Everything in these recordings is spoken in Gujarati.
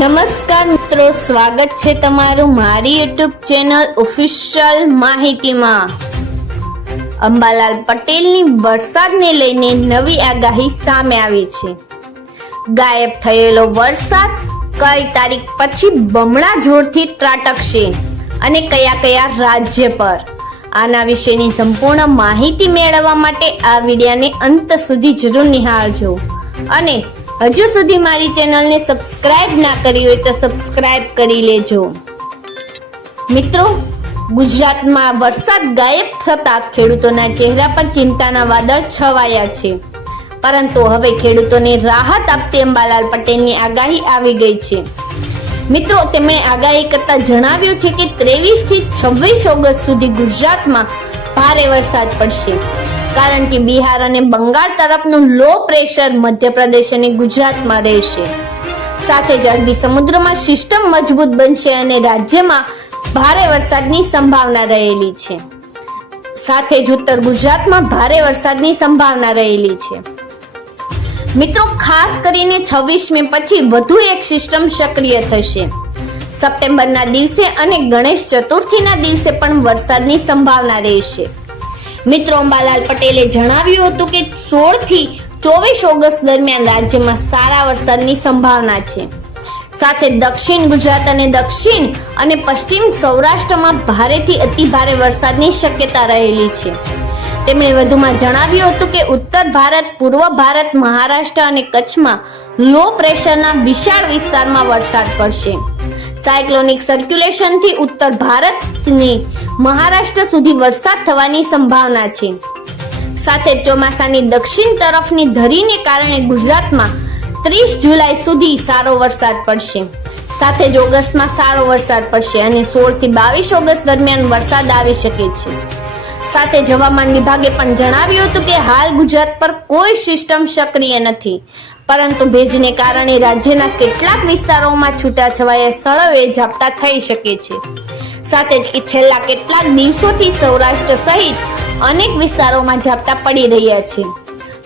નમસ્કાર મિત્રો, સ્વાગત છે તમારું મારી યુટ્યુબ ચેનલ ઓફિશિયલ માહિતીમાં. અંબાલાલ પટેલની વરસાદને લઈને નવી આગાહી સામે આવી છે. ગાયબ થયેલો વરસાદ કઈ તારીખ પછી બમણા જોરથી ત્રાટકશે અને કયા કયા રાજ્ય પર? આના વિશેની સંપૂર્ણ માહિતી મેળવવા માટે આ વિડિયાને અંત સુધી જરૂર નિહાળજો. અને હજુ સુધી મારી ચેનલને સબસ્ક્રાઇબ ના કરી હોય તો સબસ્ક્રાઇબ કરી લેજો. મિત્રો, ગુજરાતમાં વરસાદ ગાયબ થતા ખેડૂતોના ચહેરા પર ચિંતાના વાદળ છવાયા છે. પરંતુ હવે ખેડૂતોને રાહત આપતી અંબાલાલ પટેલની આગાહી આવી ગઈ છે. મિત્રો, તેમણે આગાહી કરતા જણાવ્યું છે કે ત્રેવીસથી છવ્વીસ ઓગસ્ટ સુધી ગુજરાતમાં ભારે વરસાદ પડશે. કારણ કે બિહાર અને બંગાળ તરફનું લો પ્રેશર મધ્યપ્રદેશ અને ગુજરાતમાં રહેશે. સાથે જ અરબી સમુદ્રમાં સિસ્ટમ મજબૂત બનશે અને રાજ્યમાં ભારે વરસાદની સંભાવના રહેલી છે. સાથે જ ઉત્તર ગુજરાતમાં ભારે વરસાદની સંભાવના રહેલી છે. મિત્રો, ખાસ કરીને છવ્વીસ મે પછી વધુ એક સિસ્ટમ સક્રિય થશે. સપ્ટેમ્બરના દિવસે અને ગણેશ ચતુર્થીના દિવસે પણ વરસાદની સંભાવના રહેશે. મિત્રો અંબાલાલ પટેલે જણાવ્યું હતું કે સોળથી ચોવીસ ઓગસ્ટ દરમિયાન રાજ્યમાં સારા વરસાદની સંભાવના છે. સાથે દક્ષિણ ગુજરાત અને દક્ષિણ અને પશ્ચિમ સૌરાષ્ટ્રમાં ભારેથી અતિ ભારે વરસાદની શક્યતા રહેલી છે. તેમણે વધુમાં જણાવ્યું હતું કે ઉત્તર ભારત, પૂર્વ ભારત, મહારાષ્ટ્ર અને કચ્છમાં લો પ્રેશરના વિશાળ વિસ્તારમાં વરસાદ પડશે. સાયક્લોનિક સર્ક્યુલેશનથી ઉત્તર ભારતની મહારાષ્ટ્ર સુધી વરસાદ થવાની સંભાવના છે. સાથે ચોમાસાની દક્ષિણ તરફની ધરીને કારણે ગુજરાતમાં ત્રીસ જુલાઈ સુધી સારો વરસાદ પડશે. સાથે જ ઓગસ્ટમાં સારો વરસાદ પડશે અને સોળથી બાવીસ ઓગસ્ટ દરમિયાન વરસાદ આવી શકે છે. સાથે જ હવામાન વિભાગે પણ જણાવ્યું હતું કે હાલ ગુજરાત પર કોઈ સિસ્ટમ સક્રિય નથી. પરંતુ ભેજને કારણે રાજ્યના કેટલાક વિસ્તારોમાં છૂટાછવાયા સ્થળોએ ઝાપટા થઈ શકે છે. સાથે જ કે છેલ્લા કેટલાક દિવસોથી સૌરાષ્ટ્ર સહિત અનેક વિસ્તારોમાં ઝાપટા પડી રહ્યા છે.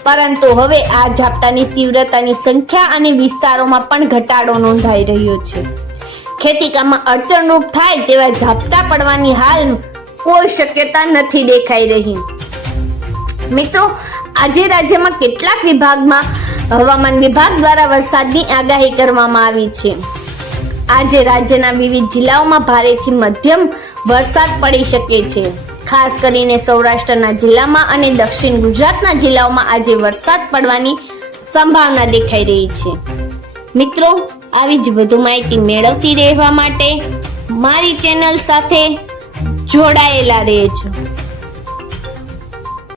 પરંતુ હવે આ ઝાપટાની તીવ્રતાની સંખ્યા અને વિસ્તારોમાં પણ ઘટાડો નોંધાઈ રહ્યો છે. ખેતીકામમાં અડચણરૂપ થાય તેવા ઝાપટા પડવાની હાલ કોઈ શક્યતા નથી દેખાઈ રહી. મિત્રો, આજે રાજ્યમાં કેટલાક વિભાગમાં, હવામાન વિભાગ દ્વારા વરસાદની આગાહી કરવામાં આવી છે. આજે રાજ્યના વિવિધ જિલ્લાઓમાં ભારેથી મધ્યમ વરસાદ પડી શકે છે. ખાસ કરીને સૌરાષ્ટ્રના જિલ્લામાં અને દક્ષિણ ગુજરાતના જિલ્લાઓમાં આજે વરસાદ પડવાની સંભાવના દેખાઈ રહી છે. મિત્રો, આવી જ વધુ માહિતી મેળવતી રહેવા માટે મારી ચેનલ સાથે જોડાયેલા રહેજો.